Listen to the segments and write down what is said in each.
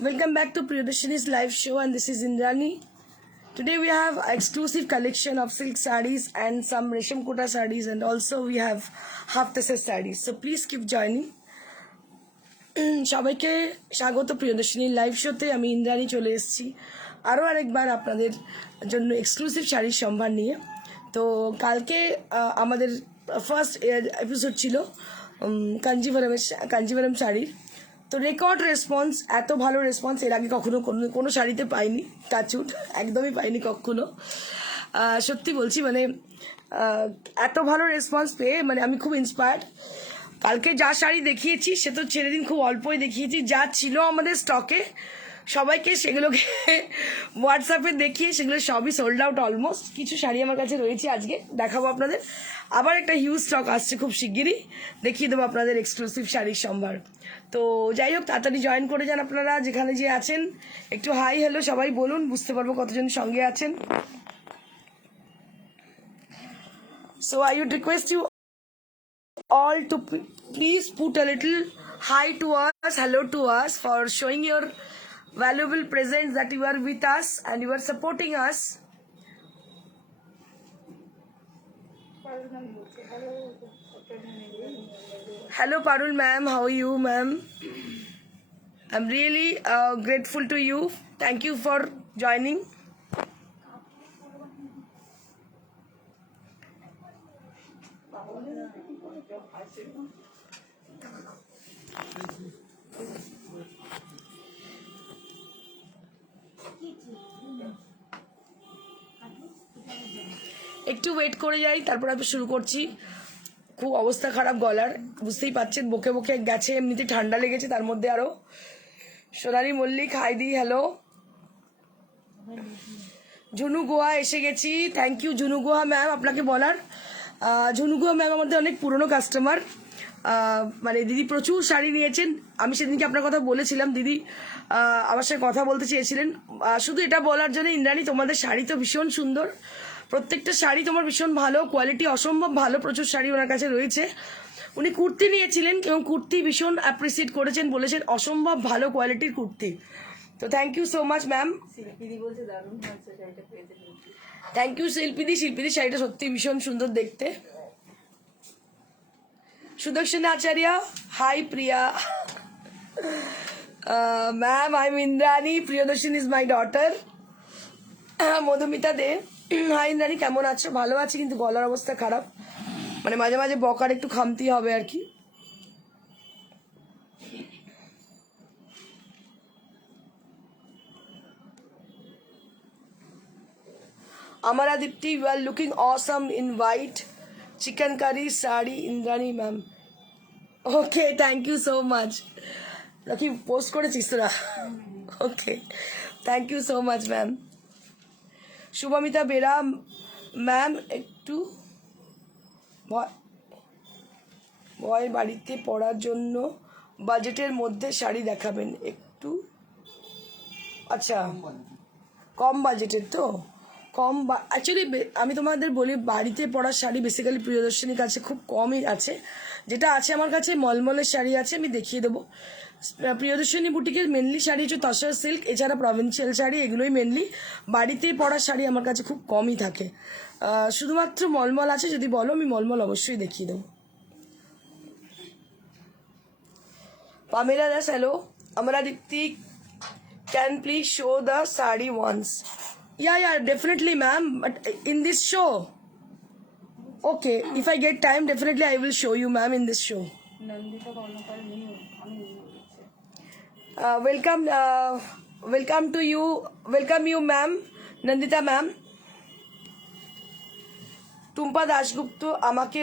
Welcome back to Priyadashini's live show, and this is Indrani. Today we have exclusive collection of silk sarees and some Resham Kota sarees, and also we have half the set sarees. So please keep joining. সবাইকে স্বাগত প্রিয়দর্শিনীর live শোতে। আমি ইন্দ্রাণী চলে এসেছি আরও আরেকবার আপনাদের জন্য এক্সক্লুসিভ শাড়ির সম্ভার নিয়ে। তো কালকে আমাদের ফার্স্ট এপিসোড ছিল কাঞ্জিভারম শাড়ির। তো রেকর্ড রেসপন্স, এত ভালো রেসপন্স এর আগে কখনো কোনো শাড়িতে পাইনি। টাচউড একদমই পাইনি কখনো। সত্যি বলছি, মানে এত ভালো রেসপন্স পেয়ে মানে আমি খুব ইন্সপায়ার্ড। কালকে যা শাড়ি দেখিয়েছি সে তো ছেড়ে দিন, খুব অল্পই দেখিয়েছি। যা ছিল আমাদের স্টকে সবাইকে সেগুলোকে হোয়াটসঅ্যাপে দেখিয়ে সেগুলো সবই সোল্ড আউট অলমোস্ট। কিছু শাড়ি আমার কাছে রয়েছে, আজকে দেখাবো আপনাদের। আবার একটা হিউজ স্টক আসছে খুব শিগগিরই, দেখিয়ে দেবো আপনাদের এক্সক্লুসিভ শাড়ির সম্ভার। তো যাই হোক, তাড়াতাড়ি জয়েন করে যান আপনারা যেখানে যে আছেন। একটু হাই হ্যালো সবাই বলুন, বুঝতে পারবো কতজন সঙ্গে আছেন। So I would request you all to please put a little hi to us, hello to us, for showing your valuable presence that you are with us and you are supporting us. Hello Parul ma'am, how are you ma'am? I'm really grateful to you. Thank you for joining. একটু wait করে যাই, তারপর আমি শুরু করছি। খুব অবস্থা খারাপ গলার, বুঝতেই পাচ্ছেন, বকে বকে গেছে, এমনিতে ঠান্ডা লেগেছে, তার মধ্যে আরও। সোনালী মল্লিক হাই দি, হ্যালো। ঝুনু গোয়া এসে গেছি, thank you Jhunu Goa ma'am. আপনাকে বলার, ঝুনু গোয়া ম্যাম আমাদের অনেক পুরনো কাস্টমার। মানে দিদি প্রচুর শাড়ি নিয়েছেন। আমি সেদিনকে আপনার কথা বলেছিলাম, দিদি আমার সাথে কথা বলতে চেয়েছিলেন। শুধু এটা বলার জন্য, ইন্দ্রাণী তোমাদের শাড়ি তো ভীষণ সুন্দর, প্রত্যেকটা শাড়ি তোমার ভীষণ ভালো, কোয়ালিটি অসম্ভব ভালো। প্রচুর শাড়ি ওনার কাছে রয়েছে। উনি কুর্তি নিয়েছিলেন এবং কুর্তি ভীষণ অ্যাপ্রিসিয়েট করেছেন, বলেছেন অসম্ভব ভালো কোয়ালিটির কুর্তি। তো thank you so much ma'am. Thank you শিল্পীদি। শিল্পীদি শাড়িটা সত্যি ভীষণ সুন্দর দেখতে। Sudarshan Acharya hi Priya ma'am, I am Indrani, Priyadarshan is my daughter. Madhumita De hi Indrani, কেমন আছো? ভালো আছি, কিন্তু গলার অবস্থা খারাপ, মানে মাঝে মাঝে বকার একটু খামতি হবে আর কি। Amara Dipti, you are looking awesome in white chicken curry sari, Indrani ma'am. Okay, thank you so much. Lucky post করেছিস তোরা? Okay, thank you so much ma'am. Shubhamita Bera ma'am, একটু ভয় বাড়িতে পড়ার জন্য বাজেটের মধ্যে শাড়ি দেখাবেন একটু। আচ্ছা, কম বাজেটের তো অ্যাকচুয়ালি আমি তোমাদের বলি, বাড়িতে পরার শাড়ি বেসিক্যালি প্রিয়দর্শনীর কাছে খুব কমই আছে। যেটা আছে আমার কাছে মলমলের শাড়ি আছে, আমি দেখিয়ে দেবো। প্রিয়দর্শনী বুটিকের মেনলি শাড়ি হচ্ছে তসর সিল্ক, এছাড়া প্রভিন্সিয়াল শাড়ি, এগুলোই মেনলি। বাড়িতে পরার শাড়ি আমার কাছে খুব কমই থাকে। শুধুমাত্র মলমল আছে, যদি বলো আমি মলমল অবশ্যই দেখিয়ে দেবো। Pamela Das hello. আমরা দীপ্তি, can please show the sari once? Yeah, definitely ma'am, but in this show. Okay, if I get time, definitely I will show you ma'am in this show. Welcome to you, welcome you ma'am, Nandita ma'am. Tumpa Dasgupta আমাকে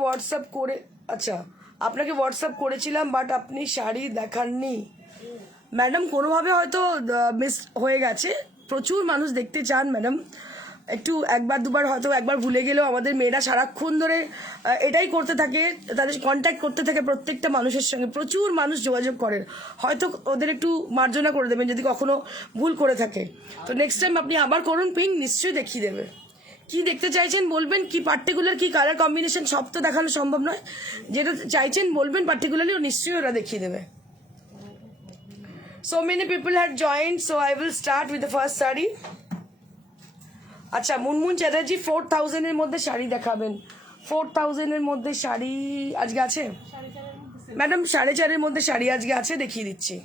WhatsApp করে, আচ্ছা আপনাকে WhatsApp করেছিলাম, but আপনি sari দেখাননি madam. কোনোভাবে হয়তো miss হয়ে গেছে। প্রচুর মানুষ দেখতে চান ম্যাডাম, একটু একবার দুবার হয়তো একবার ভুলে গেলেও আমাদের মেয়েরা সারাক্ষণ ধরে এটাই করতে থাকে, তাদের কন্ট্যাক্ট করতে থাকে প্রত্যেকটা মানুষের সঙ্গে। প্রচুর মানুষ যোগাযোগ করেন, হয়তো ওদের একটু মার্জনা করে দেবেন যদি কখনো ভুল করে থাকে। তো নেক্সট টাইম আপনি আবার করুন পিং, নিশ্চয়ই দেখিয়ে দেবে। কি দেখতে চাইছেন বলবেন, কি পার্টিকুলার কি কালার কম্বিনেশন সব তো দেখানো সম্ভব নয়, যেটা চাইছেন বলবেন পার্টিকুলারলি, ও নিশ্চয়ই ওরা দেখিয়ে দেবে। So many people had joined, so I will start with the first sari. আচ্ছা, মুনমুন চ্যাটার্জি 4000 এর মধ্যে শাড়ি দেখাবেন। 4000 এর মধ্যে শাড়ি আজকে আছে ম্যাডাম? 4.5 এর মধ্যে শাড়ি আজকে আছে, দেখিয়ে দিচ্ছি।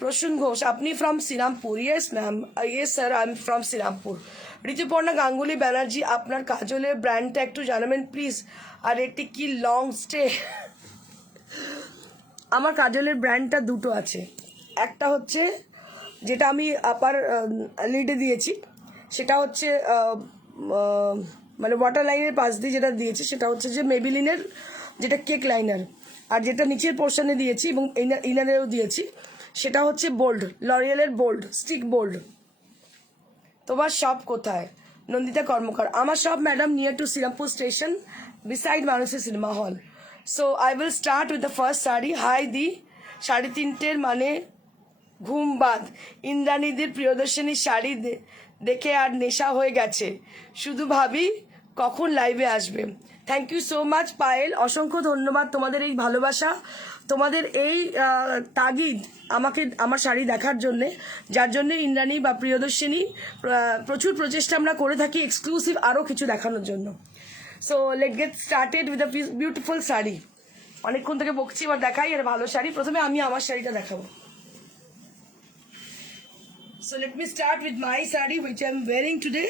প্রসূন ঘোষ, আপনি from Serampore? Yes ma'am, yes sir, I am from Serampore. Rituparna Ganguly Banerjee, আপনার কাজলের ব্র্যান্ডটা একটু জানাবেন প্লিজ, আর এটি কি লং স্টে? আমার কাজলের ব্র্যান্ডটা দুটো আছে, একটা হচ্ছে যেটা আমি আপার লিডে দিয়েছি, সেটা হচ্ছে মানে ওয়াটার লাইনের পাশ দিয়ে যেটা দিয়েছি সেটা হচ্ছে যে মেবিলিনের যেটা কেক লাইনার, আর যেটা নিচের পোর্শনে দিয়েছি এবং ইনারেও দিয়েছি সেটা হচ্ছে বোল্ড, লরিয়েলের বোল্ড, স্টিক বোল্ড। তোমার শপ কোথায়? নন্দিতা কর্মকার। আমার shop madam near to Shrirampur station, beside মানুষের cinema hall. So I will start with the first sari. Hi দি, 3:30 মানে ঘুম বাদ। ইন্দ্রাণীদের প্রিয়দর্শিনীর শাড়ি দেখে আর নেশা হয়ে গেছে, শুধু ভাবি কখন লাইভে আসবে। Thank you so much Payel, অসংখ্য ধন্যবাদ তোমাদের এই ভালোবাসা, তোমাদের এই তাগিদ আমাকে আমার শাড়ি দেখার জন্যে, যার জন্যে ইন্দ্রাণী বা প্রিয়দর্শিনী প্রচুর প্রচেষ্টা আমরা করে থাকি এক্সক্লুসিভ আরও কিছু দেখানোর জন্য। So late get started with a beautiful sari. অনেকক্ষণ থেকে বকছি, এবার দেখাই আর ভালো শাড়ি। প্রথমে আমি আমার শাড়িটা দেখাবো। So let me start with my sari which I am wearing today.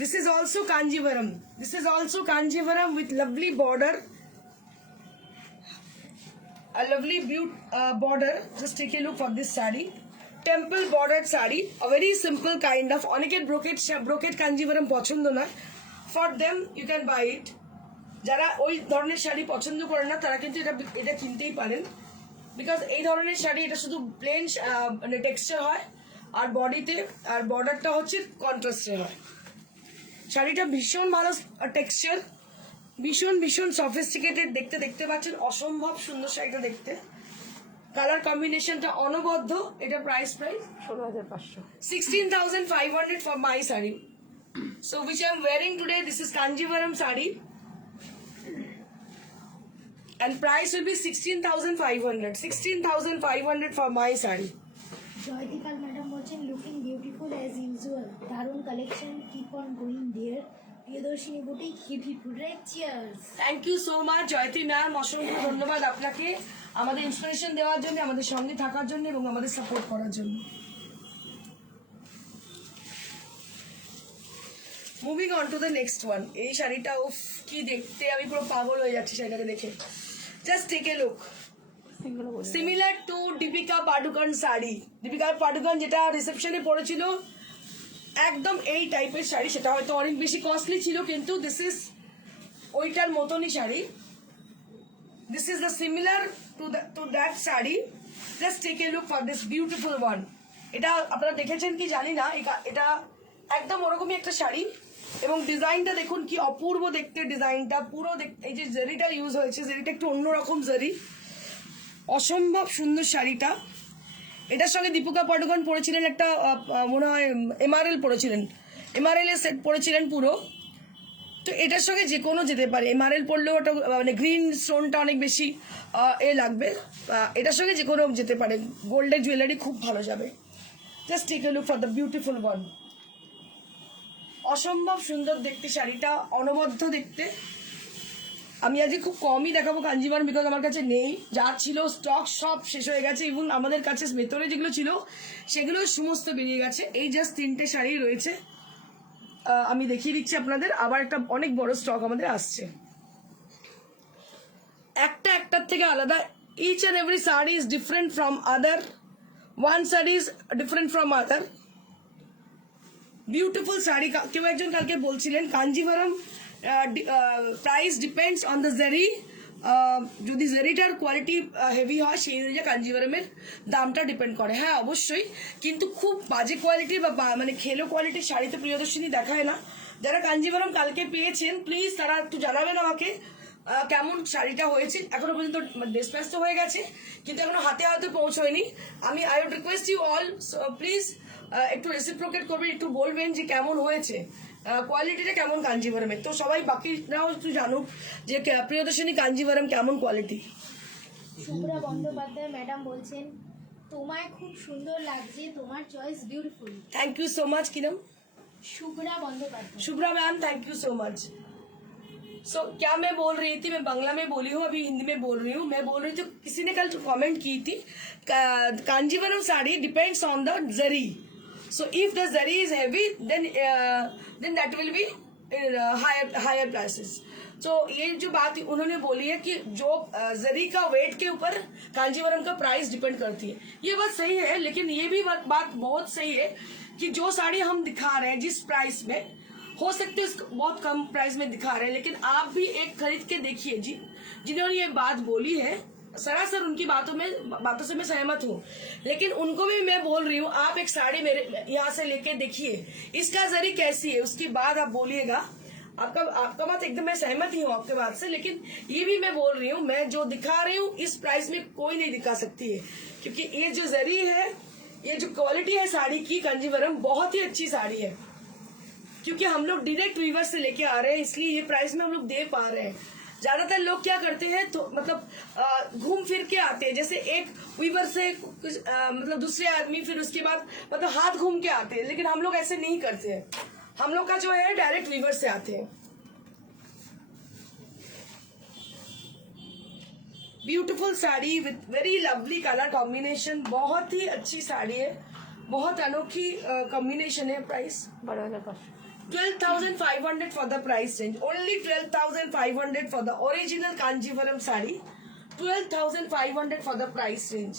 This is also Kanjivaram. This is also Kanjivaram with lovely border. A lovely border. Just take a look for this sari. Temple bordered sari. A very simple kind of. অনেকের brocade Kanjivaram পছন্দ না. For them you can buy it. যারা ওই ধরনের শাড়ি পছন্দ করে না তারা কিন্তু এটা কিনতেই পারেন, বিকজ এই ধরনের শাড়ি এটা শুধু প্লেন মানে টেক্সচার হয় আর বডিতে, আর বর্ডারটা হচ্ছে কন্ট্রাস্টে হয়। শাড়িটা ভীষণ ভালো টেক্সচার, ভীষণ ভীষণ সফিস্টিকেটেড দেখতে, দেখতে পাচ্ছেন অসম্ভব সুন্দর শাড়িটা দেখতে। কালার কম্বিনেশনটা অনবদ্য। এটা price 16,500, 16,500 for my sari. So which I am wearing today, this is Kanjivaram sari and price will be 16,500, 16,500 for my sari. Joydipal madam বলছেন লুকিং বিউটিফুল অ্যাজ ইউজুয়াল, দারুণ collection, keep on going dear. Priyadarshini boutique, hip hip hooray, cheers. Thank you so much Jayati ma'am, অসংখ্য ধন্যবাদ আপনাকে আমাদের inspiration দেওয়ার জন্য, আমাদের সঙ্গে থাকার জন্য এবং আমাদের সাপোর্ট করার জন্য। Moving on to the next one. এই শাড়িটা উফ কি দেখতে, আমি পুরো পাগল হয়ে যাচ্ছি শাড়িটাকে দেখে। Just take a look, similar to Deepika Padukone sari. Deepika Padukone যেটা রিসেপশনে পরেছিল একদম এই টাইপের শাড়ি, সেটা হয়তো অনেক বেশি কস্টলি ছিল, কিন্তু দিস ইজ ওইটার মতনই sari. This is the similar to that sari. Just take a look for this beautiful one. এটা আপনারা দেখেছেন কি জানি না, এটা একদম ওরকমই একটা শাড়ি এবং ডিজাইনটা দেখুন কি অপূর্ব দেখতে। ডিজাইনটা পুরো এই যে জারিটা ইউজ হয়েছে, জারিটা একটু অন্যরকম জারি, অসম্ভব সুন্দর শাড়িটা। এটার সঙ্গে দীপিকা পাডুকোন পরেছিলেন একটা মনে হয় এমআরএল পরেছিলেন, এমআরএল এর সেট পরেছিলেন পুরো। তো এটার সঙ্গে যে কোনো যেতে পারে, এমআরএল পরলেও ওটা মানে গ্রিন স্টোনটা অনেক বেশি লাগবে, এটার সঙ্গে যে কোনো যেতে পারে। গোল্ডের জুয়েলারি খুব ভালো যাবে। Just take a look for the beautiful one. অসম্ভব সুন্দর দেখতে শাড়িটা, অনবদ্য দেখতে। আমি আজকে খুব কমই দেখাবো কাঞ্জিভারম, বিকজ আমার কাছে নেই, যা ছিল স্টক সব শেষ হয়ে গেছে। ইভেন আমাদের কাছে ভেতরে যেগুলো ছিল সেগুলো সমস্ত বেরিয়ে গেছে। এই জাস্ট 3টে শাড়ি রয়েছে, আমি দেখিয়ে দিচ্ছি আপনাদের। আবার একটা অনেক বড় স্টক আমাদের আসছে, একটার থেকে আলাদা। Each and every sari is different from other, one sari is different from other. Beautiful sari. কেউ একজন কালকে বলছিলেন Kanjivaram price depends on the zari. যদি জারিটার কোয়ালিটি হেভি হয় সেই অনুযায়ী কাঞ্জিভারমের দামটা ডিপেন্ড করে। হ্যাঁ অবশ্যই, কিন্তু খুব বাজে কোয়ালিটির বা মানে খেলো কোয়ালিটির শাড়িতে প্রিয়দর্শিনী দেখায় না। যারা কাঞ্জিভারম কালকে পেয়েছেন প্লিজ তারা একটু জানাবেন আমাকে কেমন শাড়িটা হয়েছে। এখনো পর্যন্ত ডিসপ্যাচ তো হয়ে গেছে, কিন্তু এখনো হাতে হয়তো পৌঁছয়নি। আমি I would request you all, please একটু রেসিপ্রোকেট করবেন, একটু বলবেন যে কেমন হয়েছে, কোয়ালিটিটা কেমন কাঞ্জিভারমের। তো সবাই বাকিরাও একটু জানুক যে প্রিয়দর্শিনী কাঞ্জিভারম কেমন কোয়ালিটি। শুভ্রা বন্দ্যোপাধ্যায় ম্যাডাম বলছেন তোমায় খুব সুন্দর লাগছে, তোমার choice beautiful. Thank you so much किरम। Shubhra Bandyopadhyay. Shubhra ma'am thank you so much. So क्या मैं बोल रही थी, मैं बांग्ला में बोली हूँ, अभी हिंदी में बोल रही हूँ। मैं बोल रही थी, किसी ने कल कमेंट की थी, Kanjivaram sari depends on the zari. So if the zari is heavy then that will be higher prices. तो ये जो बात उन्होंने बोली है कि जो जरी का वेट के ऊपर कांजीवरम का प्राइस डिपेंड करती है, ये बात सही है। लेकिन ये भी बात बहुत सही है कि जो साड़ी हम दिखा रहे हैं जिस प्राइस में, हो सकते है उसको बहुत कम प्राइस में दिखा रहे हैं, लेकिन आप भी एक खरीद के देखिए जी। जिन्होंने ये बात बोली है सरासर उनकी बातों से मैं सहमत हूँ, लेकिन उनको भी मैं बोल रही हूँ आप एक साड़ी मेरे यहाँ से लेके देखिए, इसका जरी कैसी है, उसके बाद आप बोलिएगा। आपका मत एकदम मैं सहमत ही हूँ आपके बात से, लेकिन ये भी मैं बोल रही हूँ, मैं जो दिखा रही हूँ इस प्राइस में कोई नहीं दिखा सकती है, क्योंकि ये जो जरी है, ये जो क्वालिटी है साड़ी की कांजीवरम, बहुत ही अच्छी साड़ी है। क्योंकि हम लोग डायरेक्ट वीवर से लेके आ रहे हैं, इसलिए ये प्राइस में हम लोग दे पा रहे हैं। ज्यादातर लोग क्या करते हैं, तो मतलब घूम फिर के आते हैं, जैसे एक वीवर से मतलब दूसरे आदमी, फिर उसके बाद मतलब हाथ घूम के आते हैं, लेकिन हम लोग ऐसे नहीं करते हैं। हम लोग का जो है डायरेक्ट वीवर से आते हैं। Beautiful sari with very lovely colour combination, बहुत ही अच्छी साड़ी है, बहुत अनोखी कॉम्बिनेशन है। Price 12,500 for the price range, only 12,500 for the original Kanjivaram sari, 12,500 for the price range,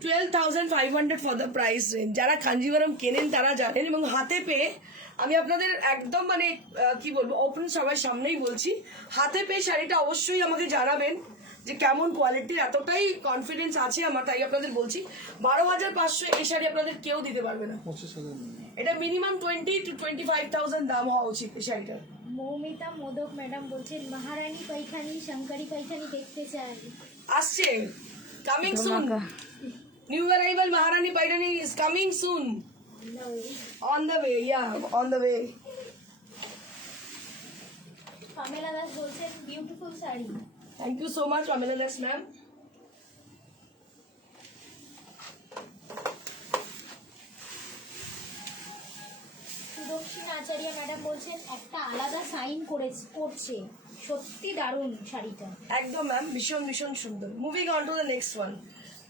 12,500 for the price range। যারা কাঞ্জিভারম কেনেন তারা জানেন, এবং হাতে পেয়ে আমি আপনাদের একদম মানে কি বলবো, ওপেন সবার সামনেই বলছি, হাতে পেয়ে শাড়িটা অবশ্যই আমাকে জানাবেন যে কেমন কোয়ালিটির। এতটাই কনফিডেন্স আছে আমার, তাই আপনাদের বলছি 12,500 এই শাড়ি আপনাদের কেউ দিতে পারবে না। এটা মিনিমাম 20 to 25,000 দাম হওয়া উচিত এই শাড়িটার। মৌমিতা মোদক ম্যাডাম বলছেন মহারানী পাইখানি শঙ্করী পাইখানি দেখতে চাই। আসছে, coming soon, new arrival Maharani Paithani is coming soon, on the way, yeah on the way. Pamela Das বলছেন beautiful sari. Thank you so much Pamela Das ma'am. Sudakshina Acharya madam বলছেন একটা আলাদা সাইন করছে, সত্যি দারুণ শাড়িটা। একদম ম্যাম, ভীষণ ভীষণ সুন্দর। Moving on to the next one,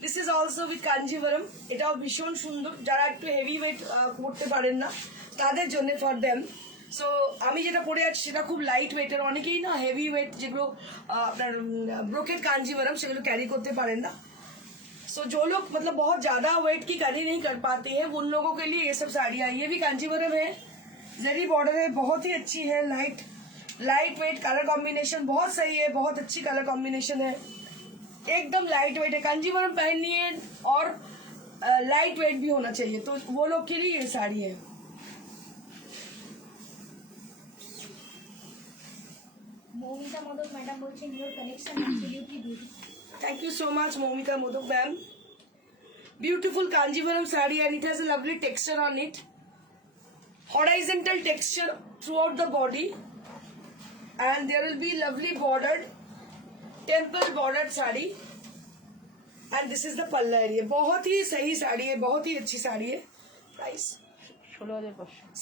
this is also with Kanjivaram. এটাও ভীষণ সুন্দর, যারা একটু হেভি ওয়েট করতে পারেন না তাদের জন্য, ফর দেম। সো আমি যেটা পরে আছি সেটা খুব লাইট ওয়েটের, অনেকেই না হেভি ওয়েট যেগুলো আপনার ব্রোকেট कांजीवरम সেগুলো ক্যারি করতে পারেন না। सो जो लोग मतलब बहुत ज्यादा वेट की कैरी नहीं कर पाते हैं, उन लोगों के लिए ये सब साड़ियाँ, ये भी कांजीवरम है, जरी बॉर्डर है, बहुत ही अच्छी है, लाइट वेट कलर कॉम्बिनेशन बहुत सही है, बहुत अच्छी कलर कॉम्बिनेशन है, एकदम लाइट वेट है। कांजीवरम पहननी है और लाइट वेट भी होना चाहिए, तो वो लोग के लिए ये साड़ी है। মৌমিতা মোদক ম্যাডাম বলছেন your collection absolutely beautiful. Thank you so much, Momita Modok ma'am. Beautiful Kanjivaram saree, and it has a lovely texture on it. Horizontal texture throughout the body, and there will be lovely bordered, temple bordered saree. And this is the palla area. बहुत ही सही साड़ी है, बहुत ही अच्छी साड़ी है। Price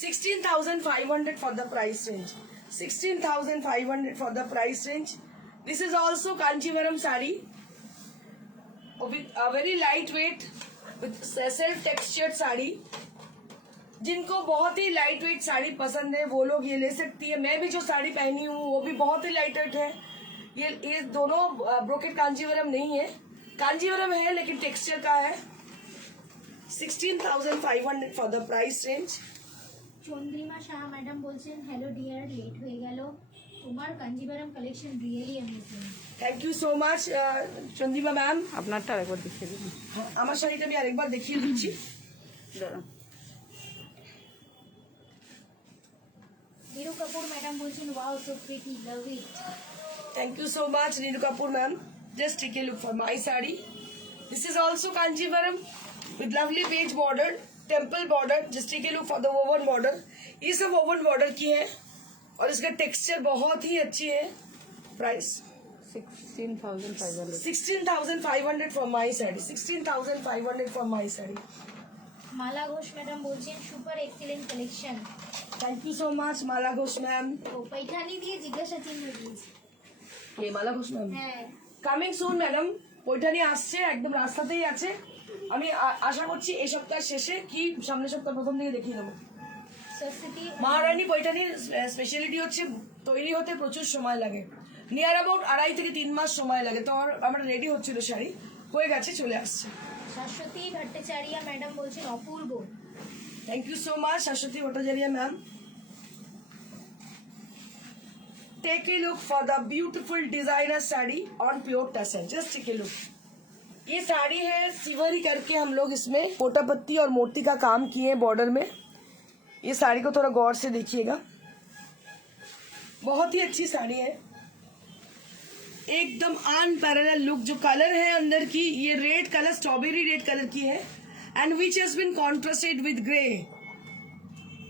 16,500 for the price range. 16,500 for the price range. This is also Kanjivaram saree with a very light weight, with self textured sari. जिनको बहुत ही light wait sari पसंद है वो लोग ये ले सकती है। मैं भी जो साड़ी पहनी हूँ वो भी बहुत ही लाइट वेट है। ये दोनों ब्रोकेट कांजीवरम नहीं है, कांजीवरम है लेकिन टेक्सचर का है। 16,500 for the price range. Chandrima Saha madam বলছেন হ্যালো ডিয়ার, লেট হয়ে গেল, তোমার Kanjivaram collection really amazing. Thank you so much Chandrima ma'am. আপনারটা আরেকবার দেখিয়ে দিন। আমার শাড়িটা আমি আরেকবার দেখিয়ে দিচ্ছি। বীরু কাপুর ম্যাডাম বলছেন wow so pretty, love it. Thank you so much, Neeru Kapoor ma'am. Just take a look for my sari. This is also Kanchivaram with lovely page border, temple border. Just take a look for the woven border. ये सब woven border की है और इसका texture बहुत ही अच्छी है. Price 16,500. 16,500 for my sari. 16,500 for my sari. Mala Ghosh madam বলছেন super excellent collection. Thank you so much, Mala Ghosh ma'am. ও পৈঠানি দিয়ে জিজ্ঞাসা চিহ্ন দিয়েছে। ये Mala Ghosh ma'am. হ্যাঁ কামিং সুন ম্যাডাম, পৈঠানি আসছে, একদম রাস্তাতেই আছে। আমি আশা করছি এই সপ্তাহের শেষে কি সামনের সপ্তাহ প্রথম দিকে দেখিয়ে দেবো। সরস্বতী মহারানী পৈঠানির স্পেশালিটি হচ্ছে তৈরি হতে প্রচুর সময় লাগে, নিয়ার অ্যাবাউট 2.5 থেকে 3 মাস সময় লাগে। তো আমার রেডি হচ্ছিল শাড়ি, হয়ে গেছে, চলে আসছে। শাশ্বতী ভট্টাচার্য ম্যাডাম বলছেন অপূর্ব। Thank you so much Shashwati Bhattacharya ma'am. Take a look for the beautiful designer sari on pure tassel. Just take a look. ये साड़ी है सिवरी करके हम लोग इसमें पोटा पत्ती और मोती का काम किए हैं बॉर्डर में। ये साड़ी को थोड़ा गौर से देखिएगा, बहुत ही अच्छी साड़ी है, एकदम अनपैरेलल लुक। जो कलर है अंदर की, ये red colour, strawberry red colour की है and which has been contrasted with grey.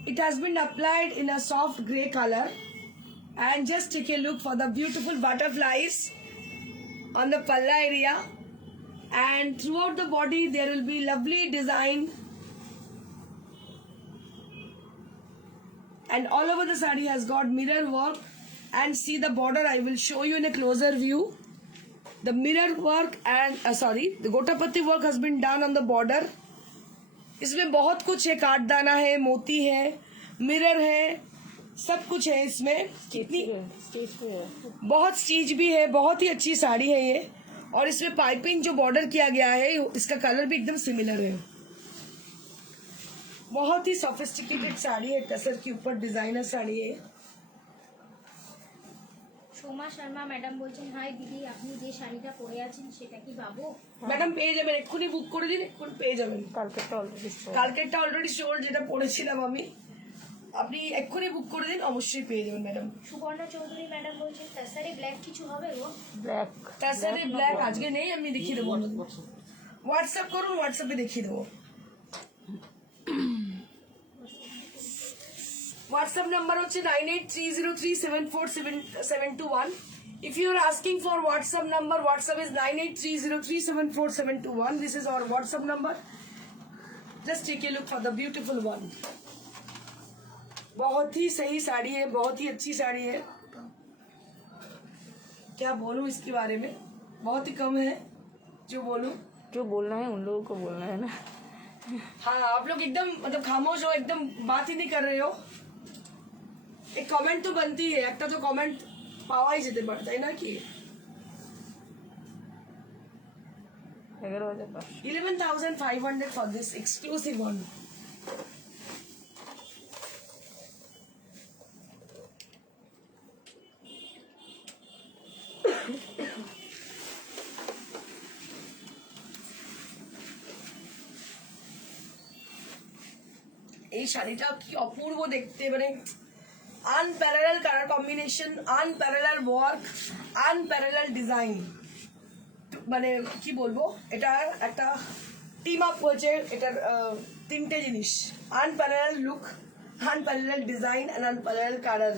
It has been applied in a soft grey colour. And just take a look for the beautiful butterflies on the palla area, and throughout the body there will be lovely design, and all over the saree has got mirror work. And see the border, I will show you in a closer view. The mirror work and the gotapatti work has been done on the border. इसमें बहुत कुछ है, काटदाना है, मोती है, mirror है, सब कुछ है इसमें। कितनी बहुत स्टीच भी है, बहुत ही अच्छी साड़ी है ये। और इसमें पाइपिंग जो बॉर्डर किया गया है, इसका कलर भी एकदम सिमिलर है। बहुत ही सोफिस्टिकेटेड साड़ी है, टसर के ऊपर डिजाइनर साड़ी है। সোমা শর্মা ম্যাডাম বলছেন হাই দিদি, আপনি যে শাড়িটা পরে আছেন সেটা কি পাবো? ম্যাডাম পেয়ে যাবেন, এক্ষুনি বুক করে দিন, এক্ষুনি পেয়ে যাবেন। কালকেরটা অলরেডি সোল্ড, যেটা পড়েছিলাম আমি, আপনি এক্ষুনি বুক করে দিন, অবশ্যই পেয়ে যাবেন ম্যাডাম। সুবর্ণা চৌধুরী ম্যাডাম বলছেন তাসারে ব্ল্যাক কিছু হবে গো? ব্ল্যাক তাছাড়া ব্ল্যাক আজকে নেই, আমি দেখিয়ে দেবো। হোয়াটসঅ্যাপ করুন, হোয়াটসঅ্যাপে দেখিয়ে দেবো। হোয়াটসঅ্যাপ নাম্বার হচ্ছে 9830374721. If you are asking for WhatsApp number, WhatsApp is 9830374721. This is our WhatsApp number. Just take a look for the beautiful one. बहुत ही सही साड़ी है, बहुत ही अच्छी साड़ी है। क्या बोलूं इसके बारे में, बहुत ही कम है जो बोलूं। जो बोलना है उन लोगों को बोलना है ना। हाँ, आप लोग एकदम मतलब खामोश हो, एकदम बात ही नहीं कर रहे हो। एक कमेंट तो बनती है, একটা তো কমেন্ট পাওয়াই যেতে পারে, তাই না কি? 11,500 11,500 for this exclusive one. এই শাড়িটা কি অপূর্ব দেখতে, মানে unparalleled colour combination, unparalleled work, unparalleled design. মানে কি বলবো, এটা একটা টিম আপ হয়েছে এটার তিনটে জিনিস: unparallel look, unparallel design and unparallel colour.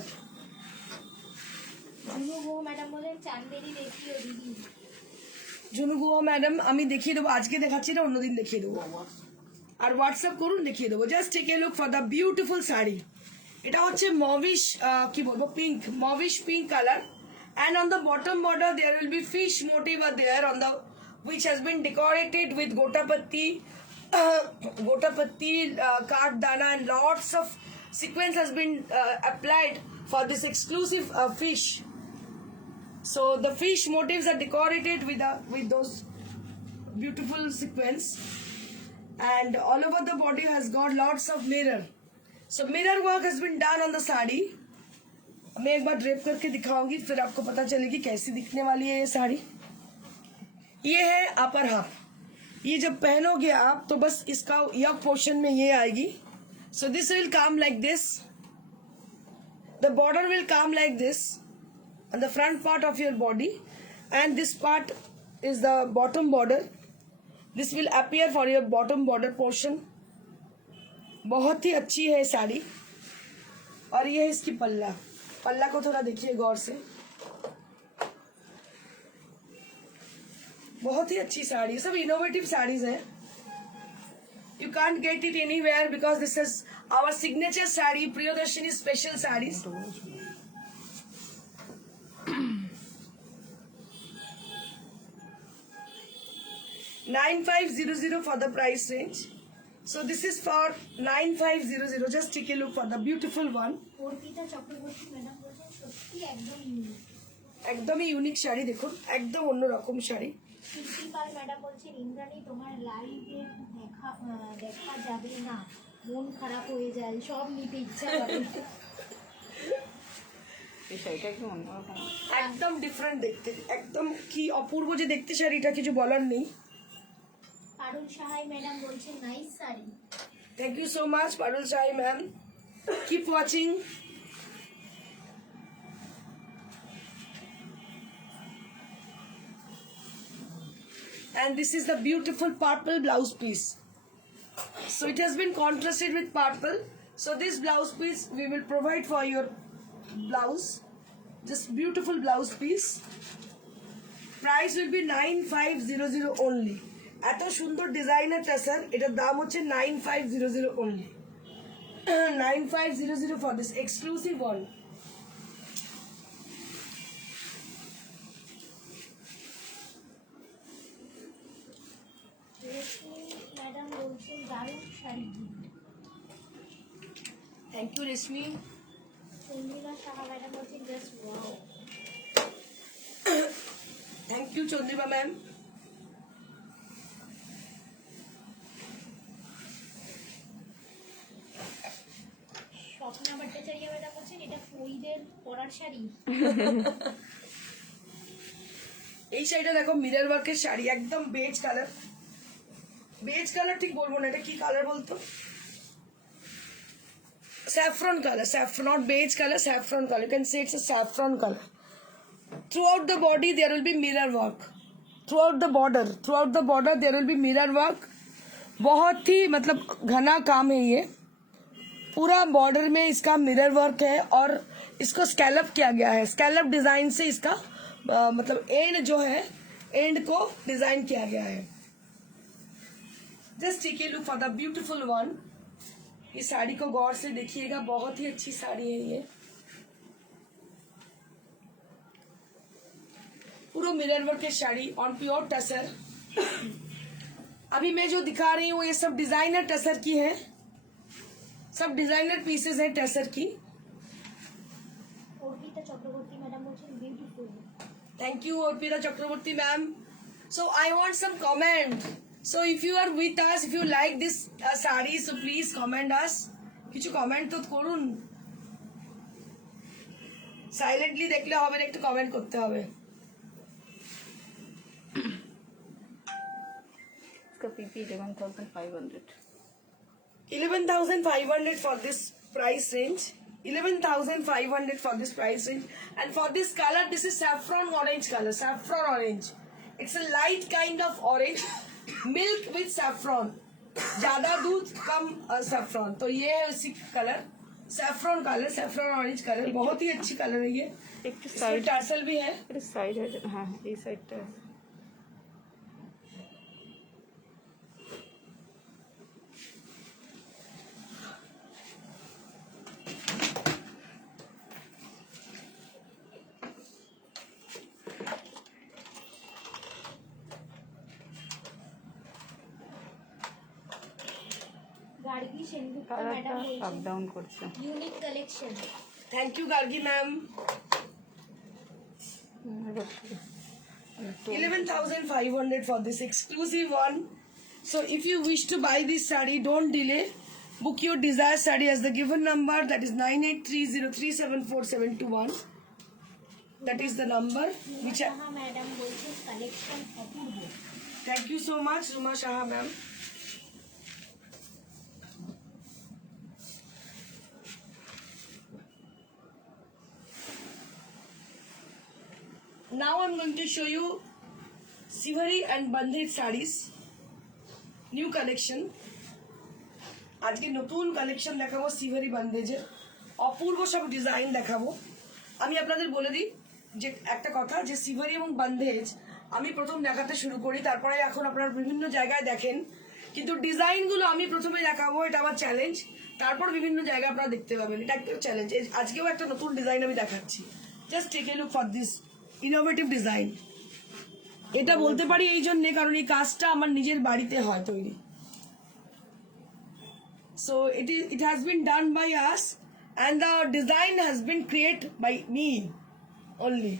Jhunu Go madam বলেন চান্দেরি দেখিও দিদি। ঝুনু গুয়া ম্যাডাম, আমি দেখিয়ে দেবো, আজকে দেখাচ্ছি না, অন্যদিন দেখিয়ে দেবো। আর হোয়াটসঅ্যাপ করুন, দেখিয়ে দেবো। Just take a look for the beautiful sari. এটা হচ্ছে মভিশ, কি বলবো, pink, mauvish pink colour. And on the bottom border there will be fish motif are there on the, which has been decorated with gotapatti, kaardana, and lots of sequence has been applied for this exclusive fish. So the fish motifs are decorated with those beautiful sequence, and all over the body has got lots of mirror. So mirror work has been done on the sari. मैं एक बार drape करके दिखाऊंगी, फिर आपको पता चलेगी कैसी दिखने वाली है ये साड़ी। ये है अपर हाफ, ये जब पहनोगे आप तो बस इसका यह पोर्शन में ये आएगी। So this will come like this, the border will come like this, on the front part of your body, and this part is the bottom border. This will appear for your bottom border portion. बहुत ही अच्छी है साड़ी. और ये है इसकी पल्ला. पल्ला को थोड़ा देखिए गौर से. बहुत ही अच्छी साड़ी. सब इनोवेटिव साड़ीज हैं. You can't get it anywhere because this is our signature sari, Priyadarshini special sarees. $9500 for the price range. So this is for $9500. Just take a look for the beautiful one. Arpita Chakraborty madam বলছেন সত্যি একদম unique. একদমই unique sari দেখুন, একদম অন্যরকম শাড়ি। শিল্পী পাল madam বলছেন ইন্দ্রাণী তোমার লাইভে দেখা যাবে না, মন খারাপ হয়ে যায়, সব নিতে ইচ্ছা করে। এই শাড়িটা একদম অন্যরকম। একদম ডিফারেন্ট দেখতে, একদম কি অপূর্ব যে দেখতে শাড়িটা, কিছু বলার নেই। পারুল সাহাই ম্যাডাম বলছেন nice sari. Thank you so much, Parul Sai ma'am. Keep watching. And this is the beautiful purple blouse piece. So it has been contrasted with purple. So this blouse piece we will provide for your blouse. This beautiful blouse piece. Price will be 9500 only. এত সুন্দর designer tussar, এটার দাম হচ্ছে 9500 only. 9500 for this exclusive one. Reshmi madam বলছেন দারুণ sari. Thank you, Reshmi. Chandrima Saha madam বলছেন just wow. Thank you, Chandrima ma'am. Swapna Bhattacharya madam বলছেন এটা ফরিদের পরার শাড়ি। এই শাড়িটা দেখো, মিরর ওয়ার্কের শাড়ি, একদম বেজ কালার। বেজ কালার ঠিক বলবো না, এটা কি কালার বলতো? Saffron color, not beige color, saffron color. You can say it's a saffron color. Throughout the body there will be mirror work. Throughout the border there will be mirror work. बहुत ही मतलब घना काम है ये. पूरा border में इसका mirror work है और इसको स्कैलप किया गया है. स्कैलप डिजाइन से इसका मतलब एंड जो है, एंड को डिजाइन किया गया है. Just take a look for the beautiful one. ये साड़ी को गौर से देखिएगा, बहुत ही अच्छी साड़ी है ये. पूरा मिरर वर्क की साड़ी ऑन प्योर टसर. अभी मैं जो दिखा रही हूँ ये सब डिजाइनर टसर की है, सब डिजाइनर पीसेस हैं टसर की. অর্পিতা চক্রবর্তী ম্যাডাম বলছেন beautiful. Thank you, Orpita Chakraborty ma'am. So I want some comment. So if you are with us, if you like this sari, so please comment us. কিছু কমেন্ট তো করুন. Silently দেখলে হবে না, একটু কমেন্ট করতে হবে. इसका PP 11,500। 11,500 for this price range. 11,500 for this price range. And for this color, this is saffron orange color. Saffron orange. It's a light kind of orange. Milk with saffron. ज्यादा दूध कम saffron. तो ये है उसी colour, saffron colour, saffron orange colour. बहुत ही अच्छी colour है ये. एक तो इसमें साइड टर्सल भी है. साइड है, हाँ ये साइडটা গার্গী সেনগুপ্তা কালারটা ম্যাডাম আপ বলছেন ডাউন করছে। Unique collection. Thank you, Gargi ma'am. 11,500 for this exclusive one. So if you wish to buy this sari, don't delay. Book your desired sari as the given number, that is 9830374721. That is the number which I... Saha madam বলছেন collection অপূর্ব। Thank you so much, Ruma Shaha ma'am. Now I'm going to show you Siveri and Bandhej sarees. New collection. আজকে নতুন collection দেখাবো সিভারি বান্দেজের, অপূর্ব সব design দেখাবো। আমি আপনাদের বলে দিই যে একটা কথা, যে সিভারি এবং বান্দেজ আমি প্রথম দেখাতে শুরু করি, তারপরে এখন আপনারা বিভিন্ন জায়গায় দেখেন, কিন্তু ডিজাইনগুলো আমি প্রথমে দেখাবো, এটা আমার চ্যালেঞ্জ। তারপর বিভিন্ন জায়গায় আপনারা দেখতে পাবেন, এটা একটা চ্যালেঞ্জ। আজকেও একটা নতুন ডিজাইন আমি দেখাচ্ছি। Just take a look for this innovative design. এটা বলতে পারি এই জন্যে কারণ এই কাজটা আমার নিজের বাড়িতে হয় তৈরি। So it has been done by us and the design has been created by me only.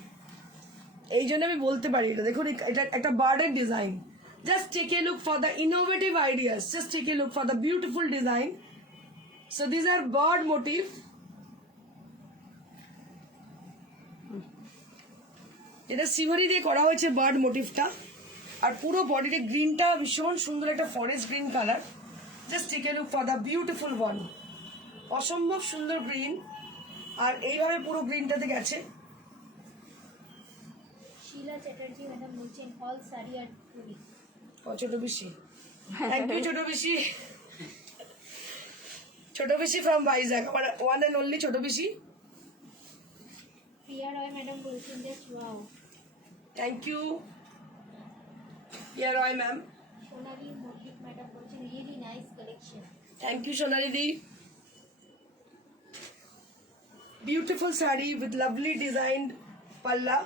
এই জন্য আমি বলতে পারি এটা। দেখুন এটা একটা বার্ডের design. Just take a look for the innovative ideas. Just take a look for the beautiful design. So these are bird motif. এটা সিভারি দিয়ে করা হয়েছে বার্ড মোটিভটা, আর পুরো বডিতে গ্রিনটা ভীষণ সুন্দর একটা forest green colour. Just take a look for the beautiful one. অসম্ভব সুন্দর গ্রিন, আর এইভাবে পুরো গ্রিনটাতে গেছে। শিলা চ্যাটার্জি ম্যাডাম বলছেন অল শাড়ি আর টুরি। ছোট বেশি, থ্যাংক ইউ ছোট বেশি। ছোট বেশি ফ্রম ভাইজাগ, আমার ওয়ান অ্যান্ড অনলি ছোট বেশি। প্রিয়া রয় ম্যাডাম বলছেন যে wow. Thank you Priya Roy ma'am. Sonali মোটিভ ম্যাডাম বলছেন really nice collection. Thank you, Sonali Di. Beautiful saree with lovely designed palla,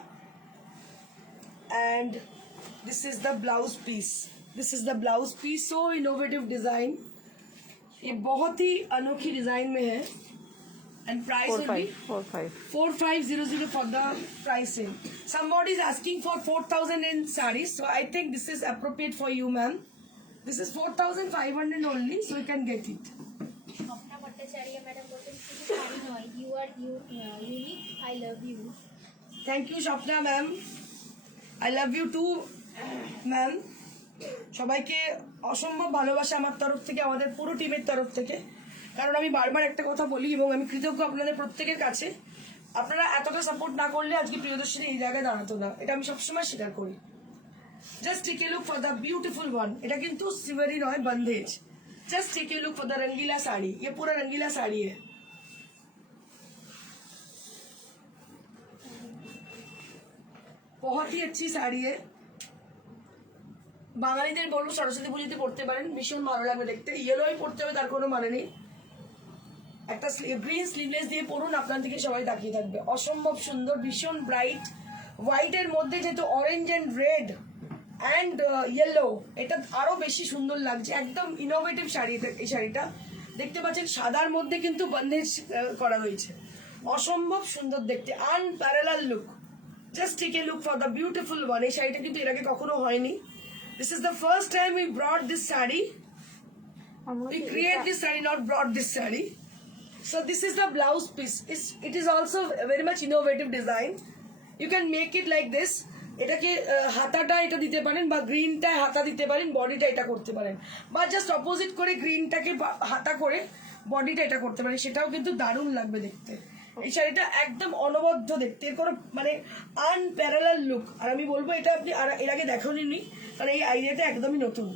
and this is the blouse piece. This is the blouse piece. So innovative design. ये बहुत ही अनोखी design में है, and price will be 4500 for the pricing. Somebody is asking for 4000 in sarees, so I think this is appropriate for you, ma'am. This is 4500 only, so you can get it. Swapna Bhattacharya madam বলছেন শুধু শাড়ি নয়, you are unique, I love you. Thank you, Shopna ma'am. I love you too, ma'am. সবাইকে অসম্ভব ভালোবাসা আমার তরফ থেকে, আমাদের পুরো টিমের তরফ থেকে। কারণ আমি বারবার একটা কথা বলি এবং আমি কৃতজ্ঞ আপনাদের প্রত্যেকের কাছে। আপনারা এতটা সাপোর্ট না করলে আজকে প্রিয়দর্শিনী এই জায়গায় দাঁড়াতো না, এটা আমি সবসময় স্বীকার করি। Just take a look for the beautiful one. এটা কিন্তু সিভারি নয়, बंदेज। Just take a look for the रंगीला साड़ी। ये पूरा रंगीला साड़ी है। बहुत ही अच्छी साड़ी है। বাঙালিদের বলবো সরস্বতী পুজোতে পড়তে পারেন, ভীষণ ভালো লাগবে দেখতে। ইয়েলোই পড়তে হবে তার কোনো মানে নেই, একটা গ্রিন স্লিভলেস দিয়ে পড়ুন, আপনার দিকে সবাই তাকিয়ে থাকবে। অসম্ভব সুন্দর, ভীষণ ব্রাইট হোয়াইটের মধ্যে যেহেতু orange and red and yellow, এটা আরো বেশি সুন্দর লাগছে। একদম ইনোভেটিভ শাড়ি এই শাড়িটা দেখতে পাচ্ছেন, সাদার মধ্যে কিন্তু বন্ধেজ করা হয়েছে। অসম্ভব সুন্দর দেখতে, unparalleled look. Just take a look for the beautiful one. এই শাড়িটা কিন্তু এর আগে কখনো হয়নি। This is the first time we brought this saree. We create this saree, not brought this saree. So this is the blouse piece. It is also a very much innovative design. You can make it like this. এটাকে হাতাটা এটা দিতে পারেন, বা গ্রিনটা হাতা দিতে পারেন, বডিটা এটা করতে পারেন, বা জাস্ট অপোজিট করে গ্রিনটাকে হাতা করে বডিটা এটা করতে পারেন, সেটাও কিন্তু দারুণ লাগবে দেখতে। এই শাড়িটা একদম অনবদ্য দেখতে, এর কোনো মানে আনপ্যারালাল লুক। আর আমি বলবো এটা আপনি এর আগে দেখেননি, কারণ এই আইডিয়াটা একদমই নতুন।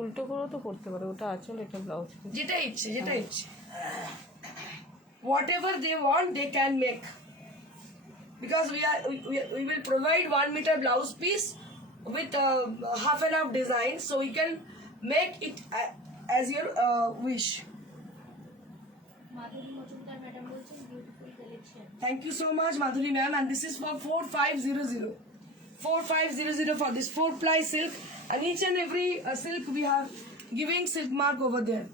উল্টো করেও তো করতে পারে, ওটা আঁচল, এটা ব্লাউজ। যেটা ইচ্ছে, যেটা ইচ্ছে, whatever they want they can make, because we will provide 1 meter blouse piece with half and half design, so you can make it as your wish. Madhuri Majumdar madam বলছেন beautiful collection. Thank you so much, Madhuri ma'am, and this is for 4500. 4500 for this 4-ply silk, and each and every silk we have giving silk mark over there.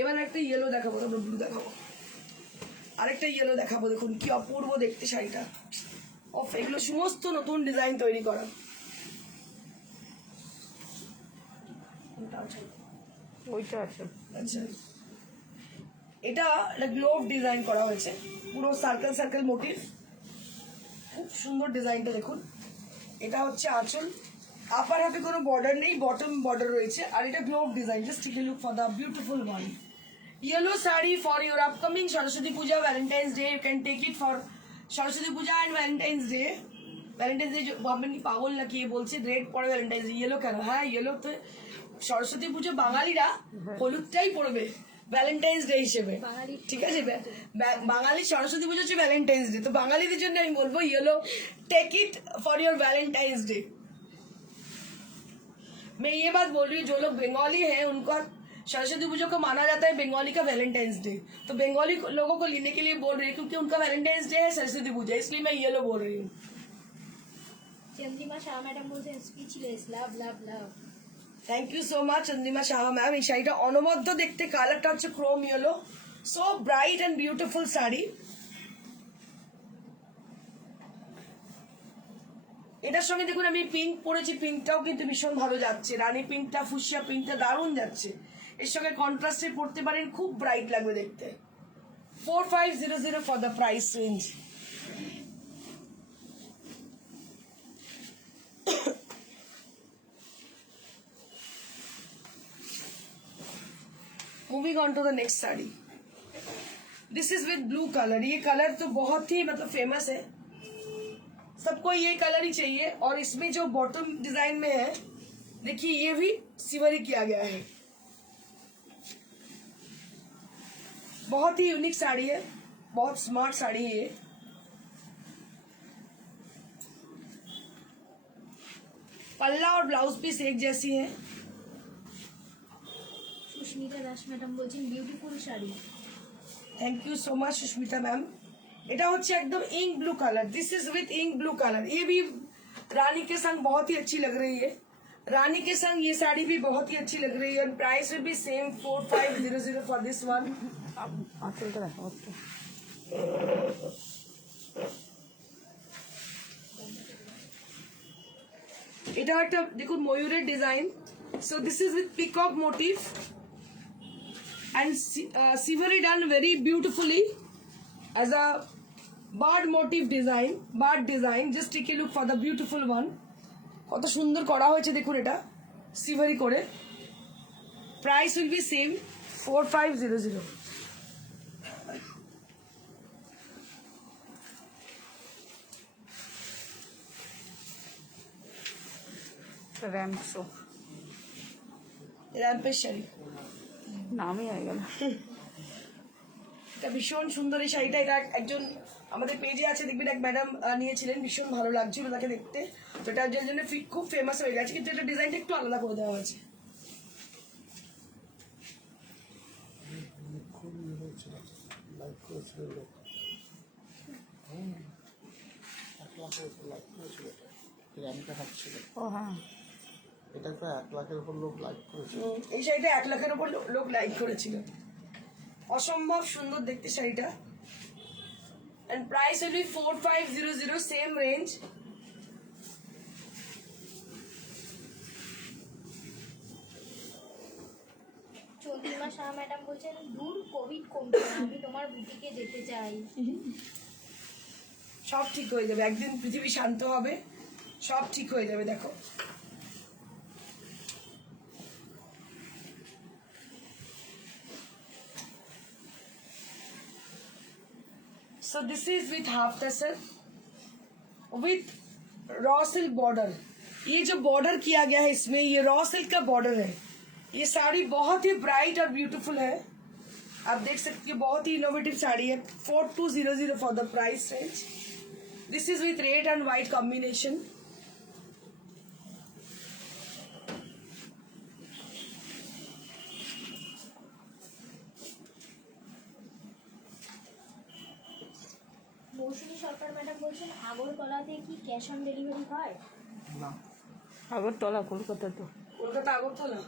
এবার একটা yellow দেখাবো, তারপর blue দেখাবো, আরেকটা yellow দেখাবো। দেখুন কি অপূর্ব দেখতে শাড়িটা। অফ, এগুলো সমস্ত নতুন ডিজাইন তৈরি করা। ওইটা আছে। আচ্ছা, এটা একটা গ্লোভ ডিজাইন করা হয়েছে, পুরো সার্কেল সার্কেল মোটিভ, খুব সুন্দর ডিজাইনটা দেখুন। এটা হচ্ছে আঁচল, আপার হাতে কোনো বর্ডার নেই, বটম বর্ডার রয়েছে, আর এটা globe design. Just take a look for the beautiful one. Yellow saree for your upcoming Saraswati Puja, Valentine's Day. You can take it for Saraswati Puja and Valentine's Day. Valentine's Day ভাববেন কি পাগল নাকি এ বলছে red পরে Valentine's day, yellow কেন? হ্যাঁ yellow তো সরস্বতী পুজো বাঙালিরা হলুদটাই পড়বে ভ্যালেন্টাইন্স ডে হিসেবে, ঠিক আছে? বাঙালি সরস্বতী পুজো হচ্ছে ভ্যালেন্টাইন্স ডে, তো বাঙালিদের জন্য আমি বলবো yellow, take it for your Valentine's Day. मैं ये बात बोल रही हूँ, जो लोग बंगाली हैं उनका सरस्वती पूजा को माना जाता है बंगाली का वैलेंटाइंस डे, तो बंगाली लोगों को लेने के लिए बोल रही हूँ क्योंकि उनका वैलेंटाइंस डे है सरस्वती पूजा, इसलिए मैं ये लोग बोल रही हूँ। চন্দ্রিমা শাহ ম্যাডাম বলছেন speechless, love love love. Thank you so much Chandrima Saha ma'am. এই শাড়িটা অনবদ্য দেখতে, কালারটা হচ্ছে chrome yellow, so bright and beautiful sari. এটার সঙ্গে দেখুন আমি পিঙ্ক পরেছি, পিঙ্কটাও কিন্তু ভীষণ ভালো যাচ্ছে, রানী পিঙ্কটা, ফুসিয়া পিঙ্কটা দারুণ যাচ্ছে। এর সঙ্গে কন্ট্রাস্টে পড়তে পারেন, খুব ব্রাইট লাগবে দেখতে। 4500 for the price range. Moving on to the next sari, this is with blue colour. ये कलर तो बहुत ही मतलब फेमस है, सबको ये कलर ही चाहिए। और इसमें जो बॉटम डिजाइन में है देखिए, ये भी सिवरी किया गया है, बहुत ही यूनिक साड़ी है, बहुत स्मार्ट साड़ी है ये। पल्ला और ब्लाउज पीस एक जैसी है। সুস্মিতা দাস ম্যাডাম বলছেন beautiful sari. Thank you so much Sushmita ma'am. এটা হচ্ছে একদম ink blue colour, this is with ink blue colour. ये भी रानी के संग बहुत ही अच्छी लग रही है, रानी के संग ये साड़ी भी बहुत ही अच्छी लग रही है। और price will be same 4500 for this one. আঁচলটা দেখো একটু। এটা একটা দেখুন ময়ূরের design, so this is with peacock motive and siveri done very beautifully as a bird motif design, bird design. Just take a look for the beautiful one. কত সুন্দর করা হয়েছে দেখুন, এটা সিভারি করে। Price will be same 4500। র্যাম্পসো র্যাম্পের শাড়ি, নামই হয়ে গেল। এটা ভীষণ সুন্দর এই শাড়িটা। এটা একজন আমাদের পেজে আছে, দেখবেন এক ম্যাডাম নিয়েছিলেন, ভীষণ ভালো লাগছিল তাকে দেখতে, তো এটার জন্য খুব ফেমাস হয়ে গেছে, কিন্তু এটা ডিজাইনটা একটু আলাদা করে দেওয়া হয়েছে। ও হ্যাঁ, এটা প্রায় 1 লাখের উপর লোক লাইক করেছে। এই শাড়িটা 1 লাখের উপর লোক লাইক করেছিল, অসম্ভব সুন্দর দেখতে শাড়িটা। and price will be 4500, same range. Chandrima Shah madam বলছেন দূর কোভিড কমছে না, আমি তোমার বুটিকে যেতে চাই। সব ঠিক হয়ে যাবে, একদিন পৃথিবী শান্ত হবে, সব ঠিক হয়ে যাবে। দেখো so this is with half tassel with raw silk border. ये जो बॉर्डर किया गया है इसमें, ये रॉ सिल्क का बॉर्डर है। ये साड़ी बहुत ही ब्राइट और ब्यूटीफुल है, आप देख सकते हैं, बहुत ही इनोवेटिव साड़ी है। 4200 for the price range. This is with red and white combination. Mousumi Sarkar madam বলছেন আগরতলাতে কি ক্যাশ অন ডেলিভারি হয়? না, আগরতলা কলকাতা তো। কলকাতা আগরতলা,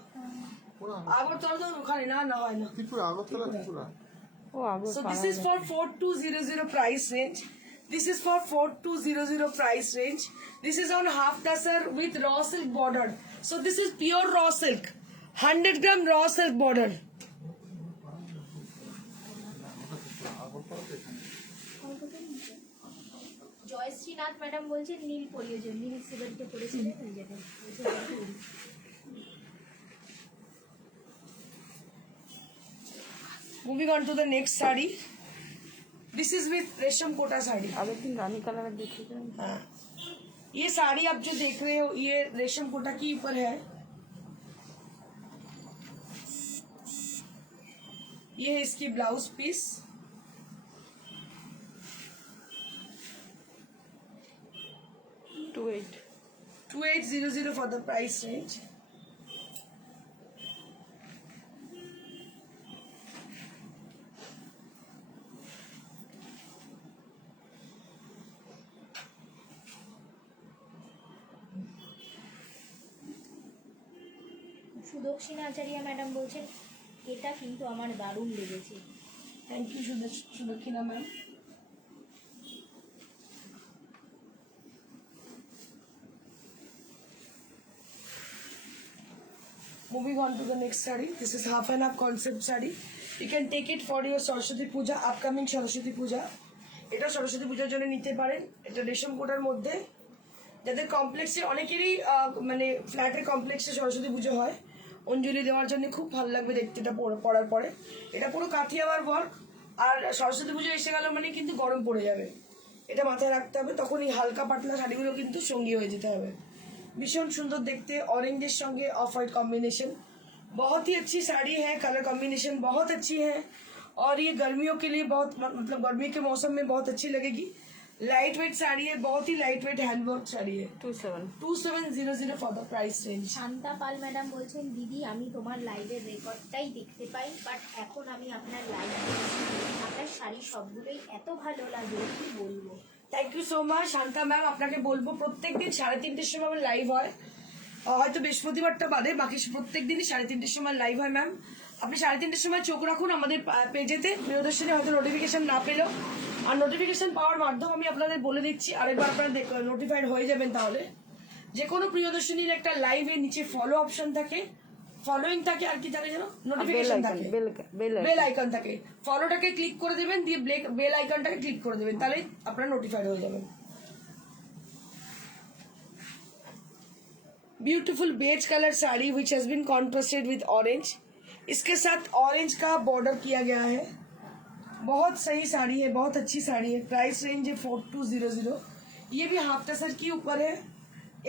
আগরতলা তো ওখানে না, না হয় না। ত্রিপুরা, আগরতলা ত্রিপুরা। ও আগর So this is for 4200 price range. This is for 4200 price range. This is on half tassel with raw silk border. So this is pure raw silk, 100 gram raw silk border. Jayashree Nath madam বলছেন নীল পরিয়োজন, নীল সিলভারকে পড়েছিলেন ওই যেটা বলছে ওটা পরি। Moving on to the next sari, this is with रेशम कोटा साड़ी। अब एक दिन रानी कलर देखिए। हाँ, ये साड़ी आप जो देख रहे हो ये रेशम कोटा के ऊपर है। ये है इसकी blouse piece. 2800 for the price range। Sudakshina Acharya madam বলছেন এটা কিন্তু আমার দারুণ লেগেছে। Thank you Sudakshina ma'am. Moving on to the next saree, this is half and half concept saree। You can take it for your Saraswati Puja, upcoming Saraswati Puja. এটা সরস্বতী পূজার জন্য নিতে পারেন। এটা রেশম কোটার মধ্যে, যাদের কমপ্লেক্সে অনেকেরই মানে ফ্ল্যাটের কমপ্লেক্সে সরস্বতী পুজো হয়, অঞ্জলি দেওয়ার জন্য খুব ভালো লাগবে দেখতে এটা পরার পরে। এটা পুরো কাঠিয়াওয়ার ওয়ার্ক, আর সরস্বতী পুজো এসে গেল মানে কিন্তু গরম পড়ে যাবে, এটা মাথায় রাখতে হবে। তখন এই হালকা পাতলা শাড়িগুলো কিন্তু সঙ্গী হয়ে যেতে হবে। भीषण सुंदर देखते, ऑरेंजेस संगे ऑफ वाइट कॉम्बिनेशन, बहुत ही अच्छी साड़ी है। कलर कॉम्बिनेशन बहुत अच्छी है और ये गर्मियों के लिए बहुत मतलब गर्मी के मौसम में बहुत अच्छी लगेगी। लाइट वेट साड़ी है, बहुत ही लाइट वेट हैंडवर्क साड़ी है। 2700 for the price range. Shanta Pal madam বলছেন দিদি আমি তোমার লাইভের রেকর্ডটাই দেখতে পাই, বাট এখন আমি আপনার লাইভ দেখছি, আপনার শাড়ি সবগুলোই এত ভালো লাগে কি বলবো। Thank you so much Shanta ma'am. আপনাকে বলবো প্রত্যেকদিন 3:30-র সময় আমার লাইভ হয়, হয়তো বৃহস্পতিবারটা বাদে বাকি প্রত্যেক দিনই 3:30-র সময় লাইভ হয় ম্যাম। আপনি 3:30-র সময় চোখ রাখুন আমাদের পেজেতে, প্রিয়দর্শিনী হয়তো নোটিফিকেশন না পেলেও, আর নোটিফিকেশন পাওয়ার মাধ্যমে আমি আপনাদের বলে দিচ্ছি, আরেকবার আপনারা নোটিফাইড হয়ে যাবেন। তাহলে যে কোনো প্রিয়দর্শিনীর একটা লাইভে নিচে ফলো অপশন থাকে, ফলোইং থাকে, আর কি জানে যেন নোটিফিকেশন থাকে, বেল আইকন থাকে, ফলোটাকে ক্লিক করে দেবেন, দিয়ে বেল আইকনটাকে ক্লিক করে দেবেন, তাহলে আপনারা নোটিফাইড হয়ে যাবেন। Beautiful beige colour sari which has been contrasted with orange, इसके साथ ऑरेंज का बॉर्डर किया गया है। बहुत सही साड़ी है, बहुत अच्छी साड़ी है। प्राइस रेंज है 4200। ये भी हाफ टसर के ऊपर है,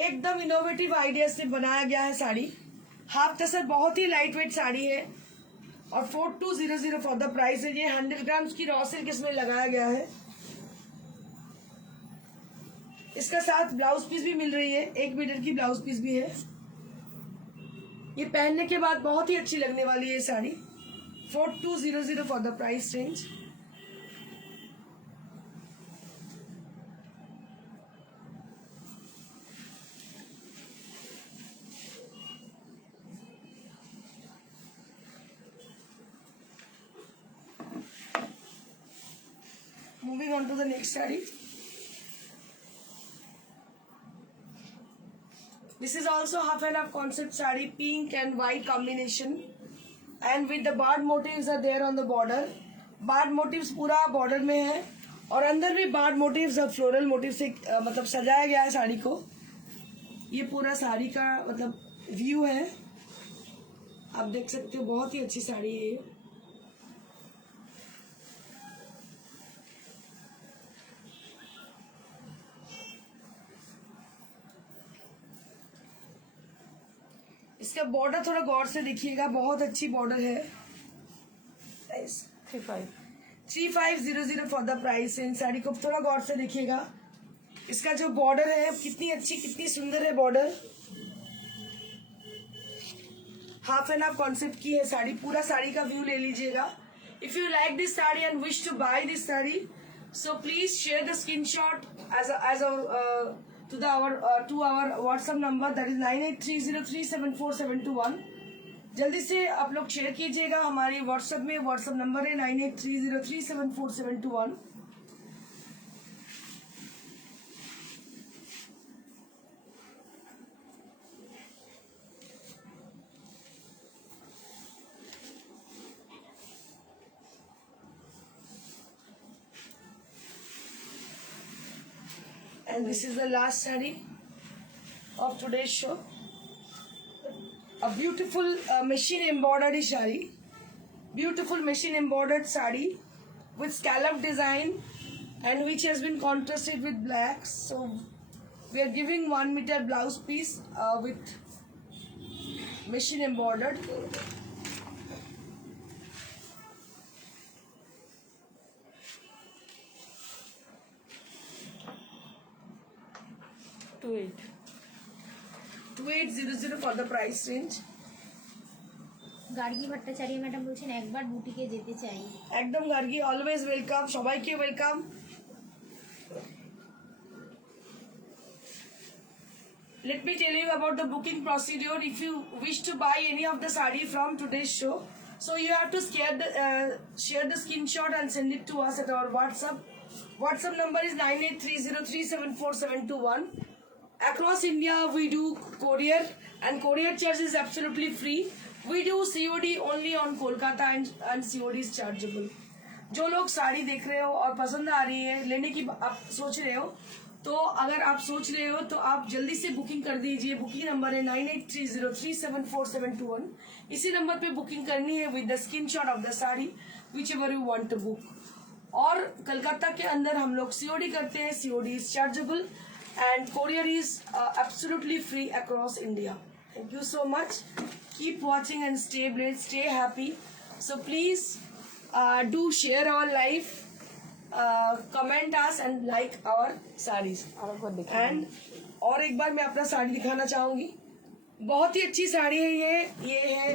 एकदम इनोवेटिव आइडिया से बनाया गया है साड़ी। हाफ टसर बहुत ही लाइट वेट साड़ी है और 4200 फॉर द प्राइस है। ये 100 ग्राम्स की रॉ सिल्क इसमें लगाया गया है। इसका साथ ब्लाउज पीस भी मिल रही है, 1 मीटर की ब्लाउज पीस भी है। ये पहनने के बाद बहुत ही अच्छी लगने वाली है ये sari. 4200 for the price range. Moving on to the next saree. This is also half and half concept saree, pink and white combination, and with the barred motifs are there on the border। barred motifs पूरा border में है और अंदर भी barred motifs और floral motifs से मतलब सजाया गया है साड़ी को। ये पूरा साड़ी का मतलब व्यू है, आप देख सकते हो, बहुत ही अच्छी साड़ी है ये। इसका बॉर्डर थोड़ा गौर से देखिएगा, बहुत अच्छी बॉर्डर है। 3500 फॉर द प्राइस। इन साड़ी को थोड़ा गौर से देखिएगा, इसका जो बॉर्डर है कितनी अच्छी, कितनी सुंदर है border. Half and half concept की है साड़ी, पूरा साड़ी का व्यू ले लीजिएगा। If you like this sari and wish to buy this sari, so please share the screenshot as to our WhatsApp number, that is 9830374721। जल्दी से आप लोग शेयर कीजिएगा हमारे WhatsApp में। WhatsApp नंबर है 9830374721। And this is the last saree of today's show. A beautiful machine embroidered saree. Beautiful machine embroidered saree with scallop design and which has been contrasted with black. So we are giving 1 meter blouse piece with machine embroidered. To 2800 for the price range. Gargi Bhattacharya madam বলছেন একবার বুটিকে যেতে চাই। একদম Gargi, always welcome, সবাইকে welcome. Let me tell you about the booking procedure. If you wish to buy any of the sari from today's show, so you have to share the screenshot and send it to us at our WhatsApp. WhatsApp number is 9830374721. Across India, we do courier, and courier charge is absolutely free. We do COD only on Kolkata and COD is chargeable. जो लोग साड़ी देख रहे हो और पसंद आ रही है, लेने की आप सोच रहे हो, तो अगर आप सोच रहे हो तो आप जल्दी से बुकिंग कर दीजिए। बुकिंग नंबर है 9830374721। इसी नंबर पे बुकिंग करनी है with the screenshot of the sari whichever you want to book. और कलकत्ता के अंदर हम लोग COD करते हैं, COD is chargeable and courier is absolutely free across India. Thank you so much. Keep watching and stay blessed, stay happy. So please do share our live, comment us and like our sarees. And और एक बार मैं अपना साड़ी दिखाना चाहूंगी। बहुत ही अच्छी साड़ी है ये है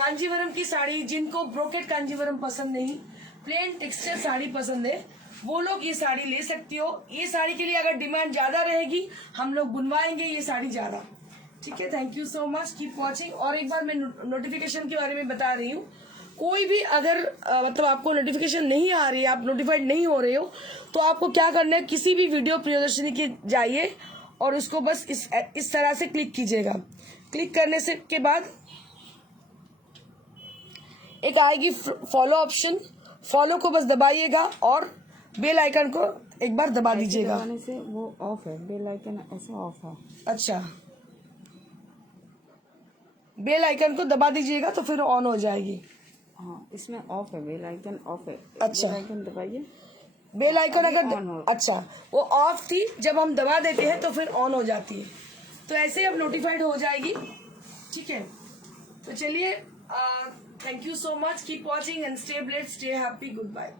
कांजीवरम की साड़ी। जिनको ब्रोकेट कांजीवरम पसंद नहीं, प्लेन टेक्सचर साड़ी पसंद है, वो लोग ये साड़ी ले सकती हो। ये साड़ी के लिए अगर डिमांड ज्यादा रहेगी, हम लोग बुनवाएंगे ये साड़ी ज्यादा। ठीक है, thank you so much, keep watching. और एक बार मैं नोटिफिकेशन के बारे में बता रही हूँ, कोई भी अगर मतलब आपको नोटिफिकेशन नहीं आ रही है, आप नोटिफाइड नहीं हो रहे हो, तो आपको क्या करना है, किसी भी वीडियो प्रियदर्शनी के जाइए और उसको बस इस तरह से क्लिक कीजिएगा। क्लिक करने से के बाद एक आएगी फॉलो ऑप्शन, फॉलो को बस दबाइएगा और बेल आइकन को एक बार दबा दीजिएगा। दबाने से वो ऑफ है, बेल आइकन ऐसा ऑफ है। अच्छा, बेल आइकन को दबा दीजिएगा तो फिर ऑन हो जाएगी। हाँ, इसमें ऑफ है, बेल आइकन ऑफ है। अच्छा। बेल आइकन दबाइए। बेल आइकन अभी on अगर हो। अच्छा वो ऑफ थी, जब हम दबा देते हैं तो फिर ऑन हो जाती है, तो ऐसे ही अब नोटिफाइड हो जाएगी। ठीक है, तो चलिए, thank you so much, keep watching and stay blessed, stay happy, good bye.